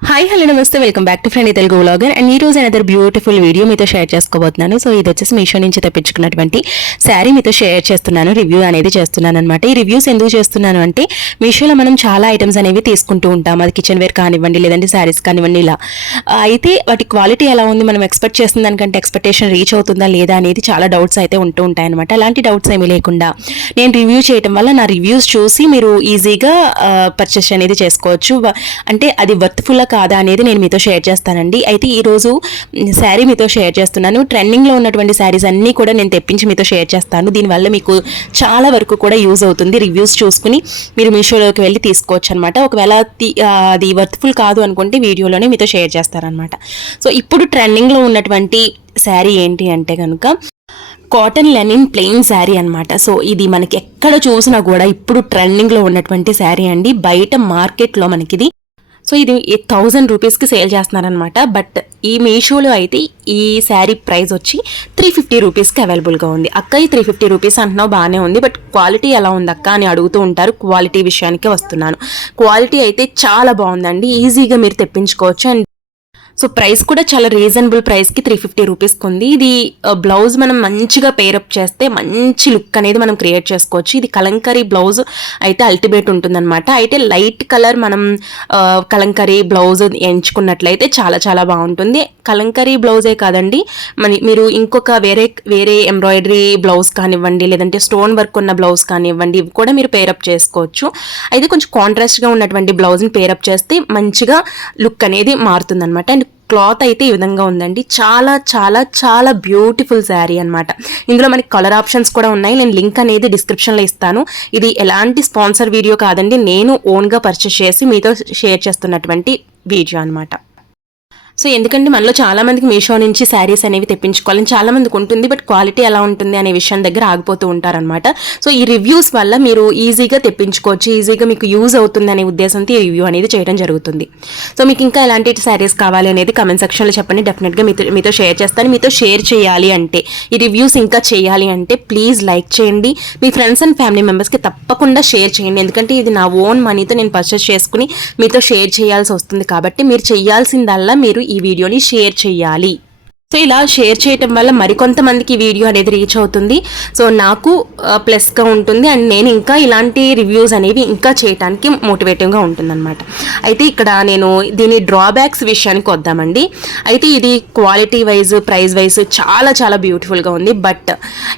Hi hello namaste. Welcome back to friend Telugu vlogger and ఈ రోజు another beautiful video మీతో share చేసుకోబోతున్నాను. So ఇది వచ్చేసి మీషో నుంచి తెప్పించుకున్నటువంటి శారీ మీతో షేర్ చేస్తున్నాను. రివ్యూ అనేది చేస్తున్నాను అనమాట ఈ రివ్యూస్ ఎందుకు చేస్తున్నాను అంటే మీషోలో మనం చాలా ఐటమ్స్ అనేవి తీసుకుంటూ ఉంటాం. అది కిచెన్ వేర్ కానివ్వండి లేదంటే శారీస్ కానివ్వండి ఇలా. అయితే వాటి క్వాలిటీ ఎలా ఉంది? మనం ఎక్స్పెక్ట్ చేసిన దానికంటే ఎక్స్పెక్టేషన్ రీచ్ అవుతుందా లేదా అనేది చాలా డౌట్స్ అయితే ఉంటూ ఉంటాయి అనమాట అలాంటి డౌట్స్ ఏమీ లేకుండా నేను రివ్యూ చేయటం వల్ల నా రివ్యూస్ చూసి మీరు ఈజీగా పర్చేస్ అనేది చేసుకోవచ్చు. అంటే అది వర్త్ఫుల్ కాదా అనేది నేను మీతో షేర్ చేస్తానండి. అయితే ఈరోజు శారీ మీతో షేర్ చేస్తున్నాను. ట్రెండింగ్లో ఉన్నటువంటి శారీస్ అన్నీ కూడా నేను తెప్పించి మీతో షేర్ చేస్తాను. దీనివల్ల మీకు చాలా వరకు కూడా యూజ్ అవుతుంది రివ్యూస్ చూసుకుని మీరు మీషోలోకి వెళ్ళి తీసుకోవచ్చు అనమాట ఒకవేళ అది వర్త్ఫుల్ కాదు అనుకుంటే వీడియోలోనే మీతో షేర్ చేస్తారనమాట సో ఇప్పుడు ట్రెండింగ్లో ఉన్నటువంటి శారీ ఏంటి అంటే కనుక కాటన్ లెనిన్ ప్లెయిన్ శారీ అనమాట సో ఇది మనకి ఎక్కడ చూసినా కూడా ఇప్పుడు ట్రెండింగ్లో ఉన్నటువంటి శారీ అండి. బయట మార్కెట్లో మనకిది సో ఇది థౌజండ్ రూపీస్కి సేల్ చేస్తున్నారనమాట బట్ ఈ మీషోలో అయితే ఈ శారీ ప్రైస్ వచ్చి త్రీ ఫిఫ్టీ రూపీస్కి అవైలబుల్గా ఉంది. అక్క ఈ త్రీ ఫిఫ్టీ రూపీస్ అంటున్నావు బాగానే ఉంది. బట్ క్వాలిటీ ఎలా ఉంది అక్క అని అడుగుతూ ఉంటారు. క్వాలిటీ విషయానికి వస్తున్నాను. క్వాలిటీ అయితే చాలా బాగుందండి. ఈజీగా మీరు తెప్పించుకోవచ్చు. అండ్ సో ప్రైస్ కూడా చాలా రీజనబుల్ ప్రైస్కి త్రీ ఫిఫ్టీ రూపీస్కి ఉంది. ఇది uh, బ్లౌజ్ మనం మంచిగా పేరప్ చేస్తే మంచి లుక్ అనేది మనం క్రియేట్ చేసుకోవచ్చు. ఇది కలంకరీ బ్లౌజ్ అయితే అల్టిమేట్ ఉంటుందన్నమాట. అయితే లైట్ కలర్ మనం uh, కలంకరీ బ్లౌజ్ ఎంచుకున్నట్లయితే చాలా చాలా బాగుంటుంది. కలంకరీ బ్లౌజే కాదండి మరి మీరు ఇంకొక వేరే వేరే ఎంబ్రాయిడరీ బ్లౌజ్ కానివ్వండి లేదంటే స్టోన్ వర్క్ ఉన్న బ్లౌజ్ కానివ్వండి ఇవి కూడా మీరు పేరప్ చేసుకోవచ్చు. అయితే కొంచెం కాంట్రాస్ట్గా ఉన్నటువంటి బ్లౌజ్ని పేరప్ చేస్తే మంచిగా లుక్ అనేది మారుతుందన్నమాట. అండ్ క్లాత్ అయితే ఈ విధంగా ఉందండి. చాలా చాలా చాలా బ్యూటిఫుల్ శారీ అనమాట ఇందులో మనకి కలర్ ఆప్షన్స్ కూడా ఉన్నాయి. నేను లింక్ అనేది డిస్క్రిప్షన్లో ఇస్తాను. ఇది ఎలాంటి స్పాన్సర్ వీడియో కాదండి. నేను ఓన్గా పర్చేస్ చేసి మీతో షేర్ చేస్తున్నటువంటి వీడియో అన్నమాట. సో ఎందుకంటే మనలో చాలామందికి మీషో నుంచి శారీస్ అనేవి తెప్పించుకోవాలని చాలామందికి ఉంటుంది బట్ క్వాలిటీ ఎలా ఉంటుంది అనే విషయం దగ్గర ఆగిపోతూ ఉంటారనమాట సో ఈ రివ్యూస్ వల్ల మీరు ఈజీగా తెప్పించుకోవచ్చు ఈజీగా మీకు యూజ్ అవుతుంది అనే ఉద్దేశంతో ఈ రివ్యూ అనేది చేయడం జరుగుతుంది. సో మీకు ఇంకా ఎలాంటి శారీస్ కావాలి అనేది కమెంట్ సెక్షన్లో చెప్పండి. డెఫినెట్గా మీతో మీతో షేర్ చేస్తాను. మీతో షేర్ చేయాలి అంటే ఈ రివ్యూస్ ఇంకా చేయాలి అంటే ప్లీజ్ లైక్ చేయండి. మీ ఫ్రెండ్స్ అండ్ ఫ్యామిలీ మెంబర్స్కి తప్పకుండా షేర్ చేయండి. ఎందుకంటే ఇది నా ఓన్ మనీతో నేను పర్చేస్ చేసుకుని మీతో షేర్ చేయాల్సి వస్తుంది కాబట్టి మీరు చేయాల్సిందల్లా మీరు ఈ వీడియోని షేర్ చేయాలి సో ఇలా షేర్ చేయటం వల్ల మరికొంతమందికి వీడియో అనేది రీచ్ అవుతుంది. సో నాకు ప్లస్గా ఉంటుంది. అండ్ నేను ఇంకా ఇలాంటి రివ్యూస్ అనేవి ఇంకా చేయడానికి మోటివేటివ్గా ఉంటుందన్నమాట. అయితే ఇక్కడ నేను దీని డ్రాబ్యాక్స్ విషయానికి వద్దామండి. అయితే ఇది క్వాలిటీ వైజ్ ప్రైస్ వైజ్ చాలా చాలా బ్యూటిఫుల్గా ఉంది. బట్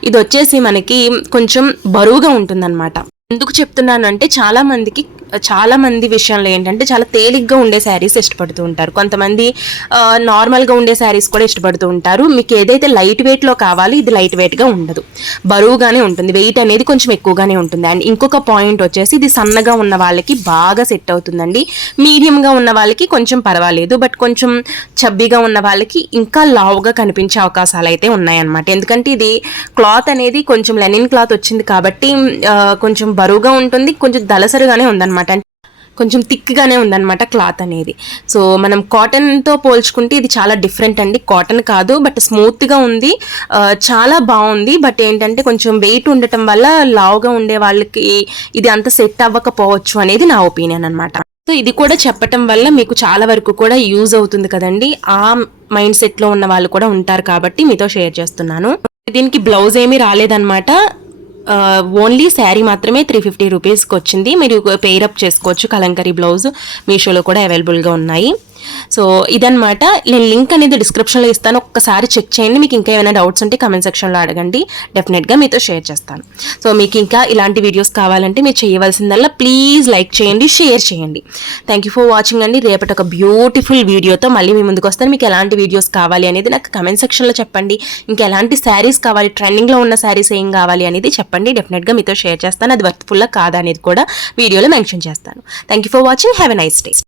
ఇది వచ్చేసి మనకి కొంచెం బరువుగా ఉంటుందన్నమాట. ఎందుకు చెప్తున్నాను అంటే చాలామందికి చాలా మంది విషయంలో ఏంటంటే చాలా తేలిగ్గా ఉండే శారీస్ ఇష్టపడుతూ ఉంటారు. కొంతమంది నార్మల్గా ఉండే శారీస్ కూడా ఇష్టపడుతూ ఉంటారు. మీకు ఏదైతే లైట్ వెయిట్లో కావాలో ఇది లైట్ వెయిట్గా ఉండదు. బరువుగానే ఉంటుంది. వెయిట్ అనేది కొంచెం ఎక్కువగానే ఉంటుంది. అండ్ ఇంకొక పాయింట్ వచ్చేసి ఇది సన్నగా ఉన్న వాళ్ళకి బాగా సెట్ అవుతుందండి. మీడియంగా ఉన్న వాళ్ళకి కొంచెం పర్వాలేదు. బట్ కొంచెం చబ్బీగా ఉన్న వాళ్ళకి ఇంకా లావుగా కనిపించే అవకాశాలు అయితే ఉన్నాయన్నమాట. ఎందుకంటే ఇది క్లాత్ అనేది కొంచెం లెనిన్ క్లాత్ వచ్చింది కాబట్టి కొంచెం బరువుగా ఉంటుంది. కొంచెం దలసరిగానే ఉందన్నమాట. కొంచెం థిక్గానే ఉందన్నమాట క్లాత్ అనేది. సో మనం కాటన్తో పోల్చుకుంటే ఇది చాలా డిఫరెంట్ అండి. కాటన్ కాదు బట్ స్మూత్గా ఉంది. చాలా బాగుంది. బట్ ఏంటంటే కొంచెం వెయిట్ ఉండటం వల్ల లావుగా ఉండే వాళ్ళకి ఇది అంత సెట్ అవ్వకపోవచ్చు అనేది నా ఒపీనియన్ అనమాట సో ఇది కూడా చెప్పటం వల్ల మీకు చాలా వరకు కూడా యూజ్ అవుతుంది కదండి. ఆ మైండ్ సెట్లో ఉన్న వాళ్ళు కూడా ఉంటారు కాబట్టి మీతో షేర్ చేస్తున్నాను. దీనికి బ్లౌజ్ ఏమీ రాలేదన్నమాట. ఓన్లీ శారీ మాత్రమే త్రీ ఫిఫ్టీ రూపీస్కి వచ్చింది మీరు పేరప్ చేసుకోవచ్చు. కలంకరీ బ్లౌజ్ మీషోలో కూడా అవైలబుల్గా ఉన్నాయి. సో ఇదనమాట నేను లింక్ అనేది డిస్క్రిప్షన్లో ఇస్తాను. ఒక్కసారి చెక్ చేయండి. మీకు ఇంకా ఏమైనా డౌట్స్ ఉంటే కమెంట్ సెక్షన్లో అడగండి. డెఫినెట్గా మీతో షేర్ చేస్తాను. సో మీకు ఇంకా ఇలాంటి వీడియోస్ కావాలంటే మీరు చేయవలసిందల్లా ప్లీజ్ లైక్ చేయండి షేర్ చేయండి. థ్యాంక్ యూ ఫర్ వాచింగ్ అండి. రేపటి ఒక బ్యూటిఫుల్ వీడియోతో మళ్ళీ మీ ముందుకు వస్తాను. మీకు ఎలాంటి వీడియోస్ కావాలి అనేది నాకు కమెంట్ సెక్షన్లో చెప్పండి. ఇంకా ఎలాంటి శారీస్ కావాలి ట్రెండింగ్లో ఉన్న శారీస్ ఏం కావాలి అనేది చెప్పండి. డెఫినెట్గా మీతో షేర్ చేస్తాను. అది వర్త్ఫుల్లా కాదా అనేది కూడా వీడియోలో మెన్షన్ చేస్తాను. Thank you for watching have a nice day